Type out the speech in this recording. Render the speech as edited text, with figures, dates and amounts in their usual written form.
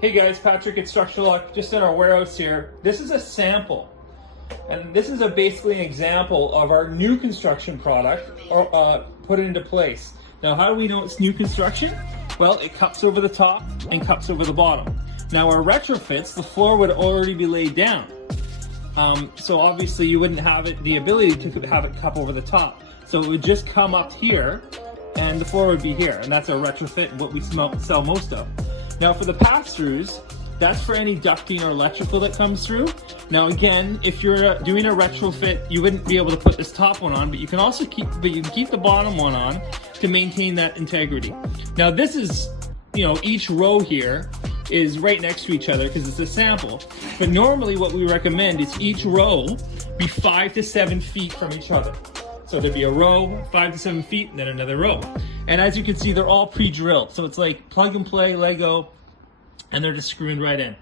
Hey guys, Patrick at Structural Lock, just in our warehouse here. This is a sample, and this is basically an example of our new construction product put into place. Now, how do we know it's new construction? Well, it cups over the top and cups over the bottom. Now, our retrofits, the floor would already be laid down. So obviously you wouldn't have the ability to have it cup over the top. So it would just come up here and the floor would be here. And that's our retrofit, what we sell most of. Now for the pass-throughs, that's for any ducting or electrical that comes through. Now again, if you're doing a retrofit, you wouldn't be able to put this top one on, but you can also keep the bottom one on to maintain that integrity. Now this is, each row here is right next to each other because it's a sample. But normally what we recommend is each row be 5 to 7 feet from each other. So there'd be a row, 5 to 7 feet, and then another row. And as you can see, they're all pre-drilled. So it's like plug and play Lego, and they're just screwing right in.